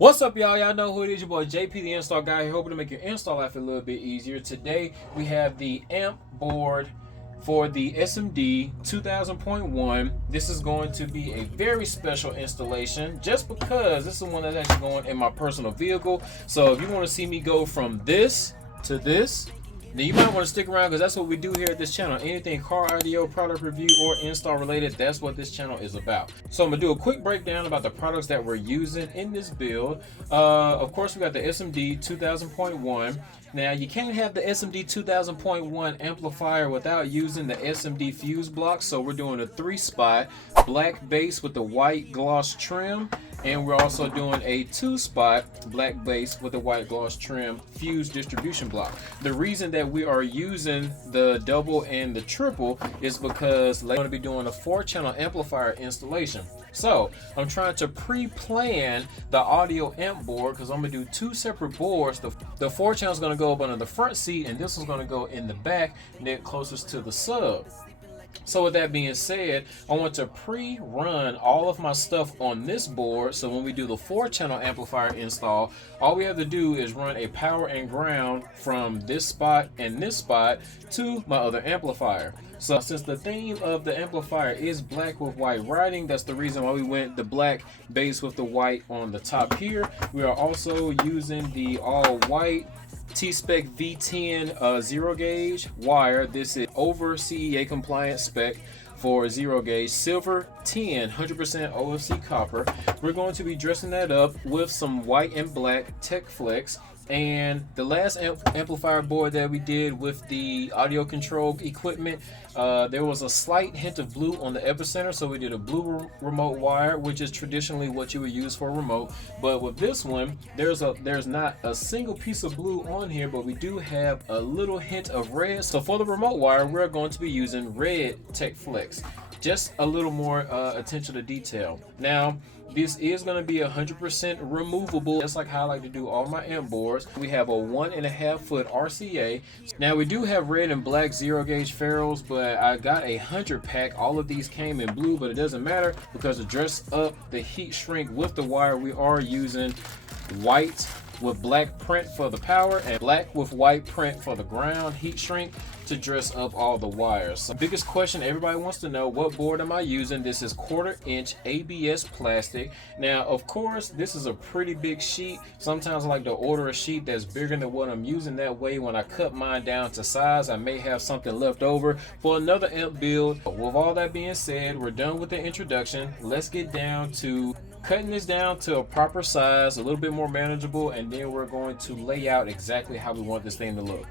What's up, y'all? Y'all know who it is, your boy JP, the install guy here, hoping to make your install life a little bit easier. Today, we have the amp board for the SMD-2000.1. This is going to be a very special installation just because this is one that's actually going in my personal vehicle. So if you want to see me go from this to this, then you might want to stick around because that's what we do here at this channel. Anything car audio, product review, or install related, that's what this channel is about. So I'm going to do a quick breakdown about the products that we're using in this build. Of course, we got the SMD-2000.1. Now, you can't have the SMD-2000.1 amplifier without using the SMD fuse block. So we're doing a 3-spot black base with the white gloss trim. And we're also doing a 2-spot black base with a white gloss trim fuse distribution block. The reason that we are using the double and the triple is because we're going to be doing a 4-channel amplifier installation. So I'm trying to pre-plan the audio amp board because I'm going to do 2 separate boards. The 4-channel is going to go up under the front seat, and this is going to go in the back, neck closest to the sub. So with that being said, I want to pre-run all of my stuff on this board, so when we do the 4-channel amplifier install, all we have to do is run a power and ground from this spot and this spot to my other amplifier. So since the theme of the amplifier is black with white writing, that's the reason why we went the black base with the white on the top here. We are also using the all white T-Spec V10 0 gauge wire. This is over CEA compliant spec for 0 gauge silver 10 100% OFC copper. We're going to be dressing that up with some white and black techflex. And the last amplifier board that we did with the audio control equipment, there was a slight hint of blue on the epicenter, so we did a blue remote wire, which is traditionally what you would use for a remote. But with this one, there's not a single piece of blue on here, but we do have a little hint of red. So for the remote wire, we're going to be using red techflex. Just a little more attention to detail. Now, this is going to be 100% removable, just like how I like to do all my amp boards. We have a 1.5 foot RCA. Now we do have red and black 0 gauge ferrules, but I got a 100 pack. All of these came in blue, but it doesn't matter because to dress up the heat shrink with the wire, we are using white with black print for the power and black with white print for the ground heat shrink to dress up all the wires. So biggest question everybody wants to know, what board am I using? This is 1/4 inch ABS plastic. Now of course this is a pretty big sheet. Sometimes I like to order a sheet that's bigger than what I'm using, that way when I cut mine down to size I may have something left over for another amp build. With all that being said, we're done with the introduction. Let's get down to cutting this down to a proper size, a little bit more manageable, and then we're going to lay out exactly how we want this thing to look.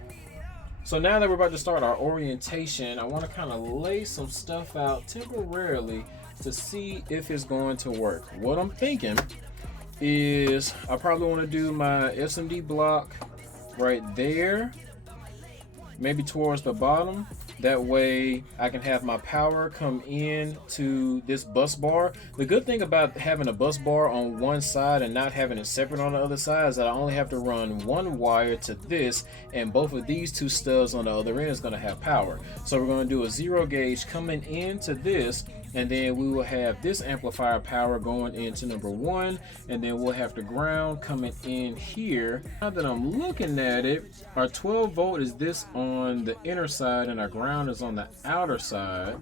So now that we're about to start our orientation, I want to kind of lay some stuff out temporarily to see if it's going to work. What I'm thinking is I probably want to do my SMD block right there, maybe towards the bottom. That way I can have my power come in to this bus bar. The good thing about having a bus bar on one side and not having it separate on the other side is that I only have to run one wire to this, and both of these 2 stubs on the other end is going to have power. So we're going to do a 0 gauge coming into this, and then we will have this amplifier power going into number 1, and then we'll have the ground coming in here. Now that I'm looking at it, our 12 volt is this on the inner side and our ground is on the outer side.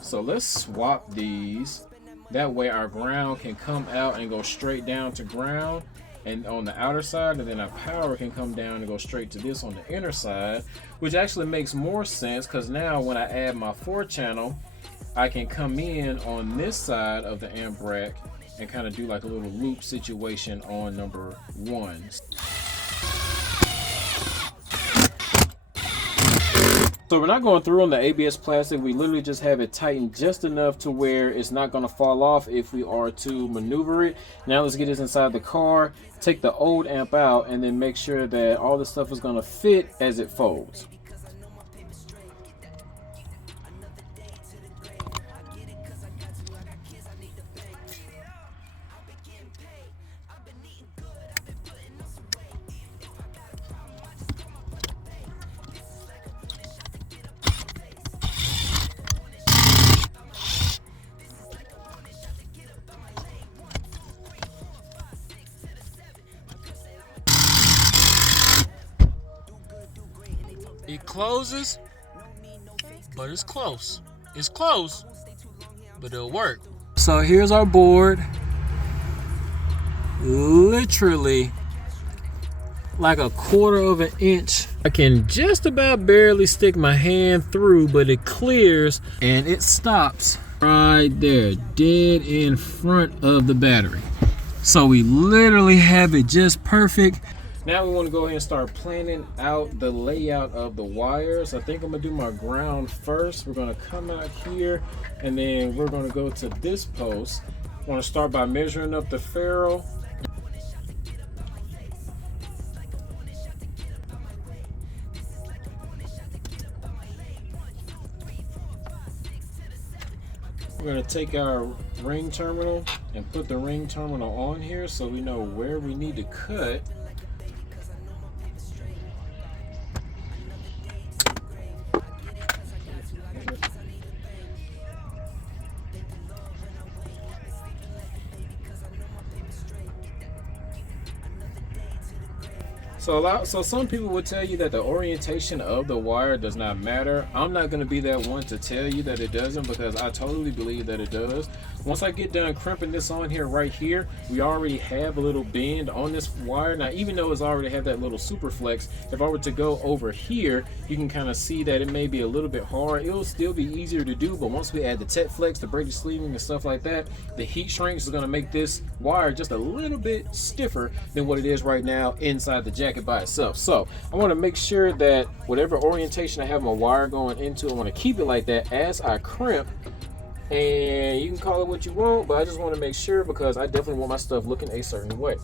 So let's swap these. That way our ground can come out and go straight down to ground and on the outer side, and then our power can come down and go straight to this on the inner side, which actually makes more sense because now when I add my 4-channel, I can come in on this side of the amp rack and kind of do like a little loop situation on number 1. So we're not going through on the ABS plastic. We literally just have it tightened just enough to where it's not going to fall off if we are to maneuver it. Now let's get this inside the car, take the old amp out, and then make sure that all the stuff is going to fit as it folds. It closes, but it's close. It's close, but it'll work. So here's our board. Literally like a quarter of an inch. I can just about barely stick my hand through, but it clears and it stops right there, dead in front of the battery. So we literally have it just perfect. Now we want to go ahead and start planning out the layout of the wires. I think I'm gonna do my ground first. We're gonna come out here and then we're gonna go to this post. I want to start by measuring up the ferrule. We're going to take our ring terminal and put the ring terminal on here so we know where we need to cut. So some people would tell you that the orientation of the wire does not matter. I'm not going to be that one to tell you that it doesn't, because I totally believe that it does. Once I get done crimping this on here, right here, we already have a little bend on this wire. Now, even though it's already have that little super flex, if I were to go over here, you can kind of see that it may be a little bit hard. It'll still be easier to do, but once we add the techflex, the braided sleeving and stuff like that, the heat shrinks is going to make this wire just a little bit stiffer than what it is right now inside the jacket by itself. So I want to make sure that whatever orientation I have my wire going into, I want to keep it like that as I crimp. And you can call it what you want, but I just want to make sure, because I definitely want my stuff looking a certain way.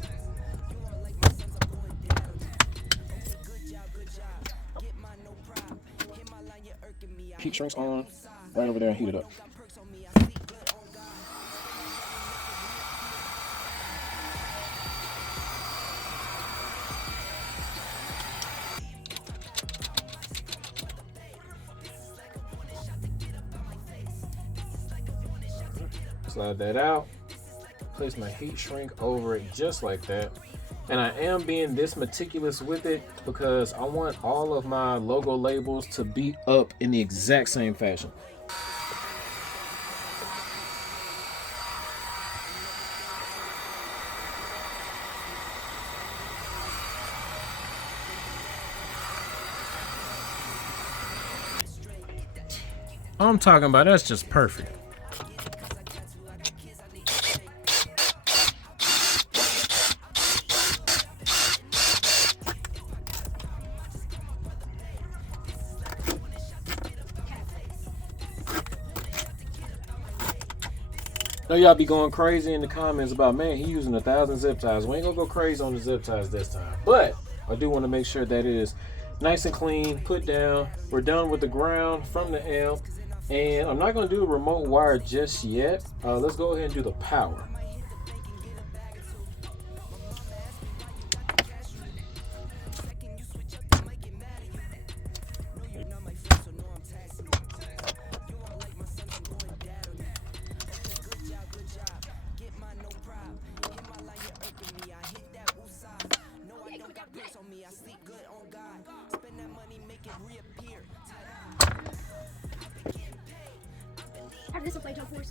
Heat shrinks on right over there and heat it up. Slide that out, place my heat shrink over it just like that. And I am being this meticulous with it because I want all of my logo labels to be up in the exact same fashion. I'm talking about, that's just perfect. I know y'all be going crazy in the comments about, man, he using 1,000 zip ties. We ain't gonna go crazy on the zip ties this time. But I do want to make sure that it is nice and clean, put down. We're done with the ground from the amp. And I'm not gonna do a remote wire just yet. Let's go ahead and do the power. How does this play jump force?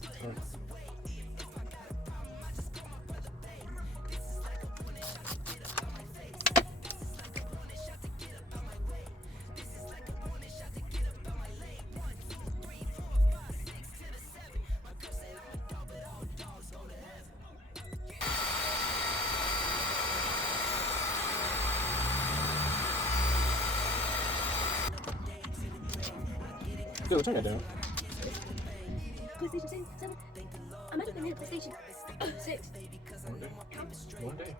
Dude, turn it down. PlayStation 7? I might have been in PlayStation 6. One day.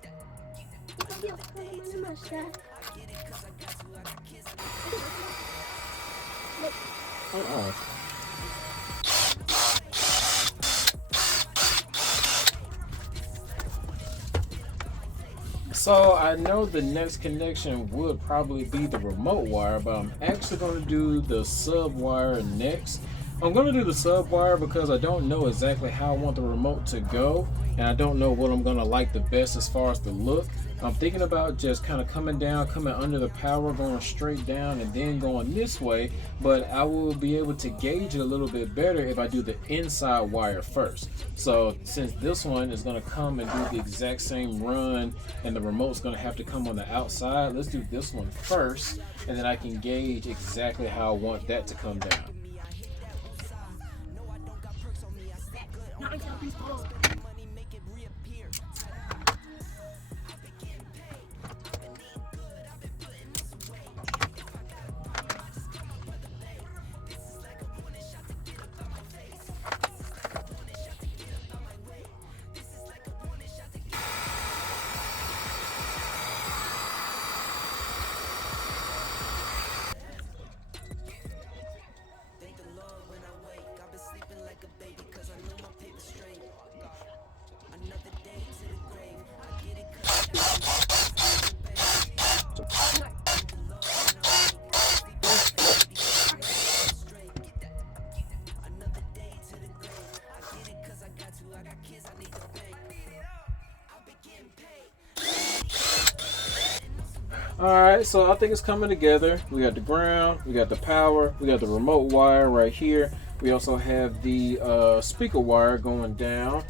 So I know the next connection would probably be the remote wire, but I'm actually going to do the sub wire next. I'm going to do the sub wire because I don't know exactly how I want the remote to go, and I don't know what I'm going to like the best as far as the look. I'm thinking about just kind of coming down, coming under the power, going straight down, and then going this way. But I will be able to gauge it a little bit better if I do the inside wire first. So since this one is going to come and do the exact same run, and the remote's going to have to come on the outside, let's do this one first, and then I can gauge exactly how I want that to come down. Alright, so I think it's coming together. We got the ground, we got the power, we got the remote wire right here. We also have the speaker wire going down.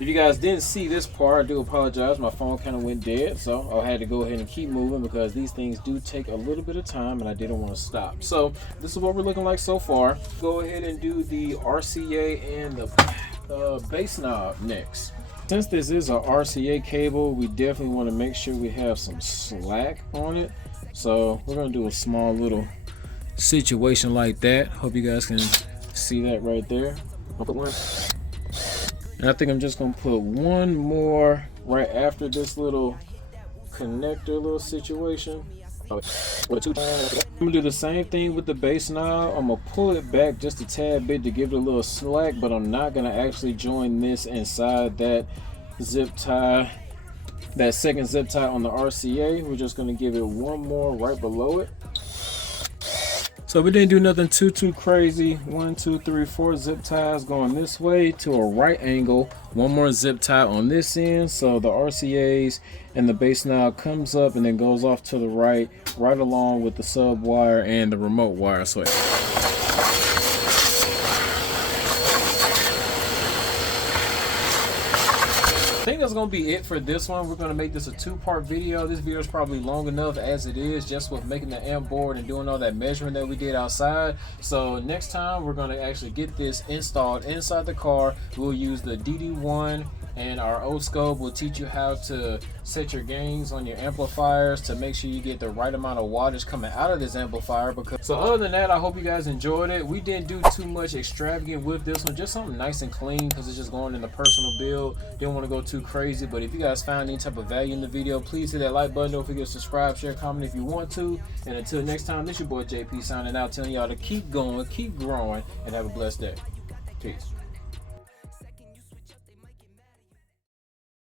If you guys didn't see this part, I do apologize. My phone kind of went dead, so I had to go ahead and keep moving because these things do take a little bit of time and I didn't want to stop. So this is what we're looking like so far. Go ahead and do the RCA and the bass knob next. Since this is a RCA cable, we definitely want to make sure we have some slack on it. So we're going to do a small little situation like that. Hope you guys can see that right there. I'll put one. And I think I'm just going to put one more right after this little connector little situation. I'm going to do the same thing with the bass knob. I'm going to pull it back just a tad bit to give it a little slack, but I'm not going to actually join this inside that zip tie, that second zip tie on the RCA. We're just going to give it one more right below it. So we didn't do nothing too crazy. 1, 2, 3, 4 zip ties going this way to a right angle. One more zip tie on this end. So the RCAs and the bass knob comes up and then goes off to the right along with the sub wire and the remote wire. So I think that's going to be it for this one. We're going to make this a 2-part video. This video is probably long enough as it is, just with making the amp board and doing all that measuring that we did outside. So next time we're going to actually get this installed inside the car. We'll use the DD1 and our O-scope will teach you how to set your gains on your amplifiers to make sure you get the right amount of wattage coming out of this amplifier. So other than that, I hope you guys enjoyed it. We didn't do too much extravagant with this one, just something nice and clean because it's just going in the personal build. Didn't want to go too crazy, but if you guys found any type of value in the video, please hit that like button. Don't forget to subscribe, share, comment if you want to. And until next time, this your boy JP signing out, telling y'all to keep going, keep growing, and have a blessed day. Peace.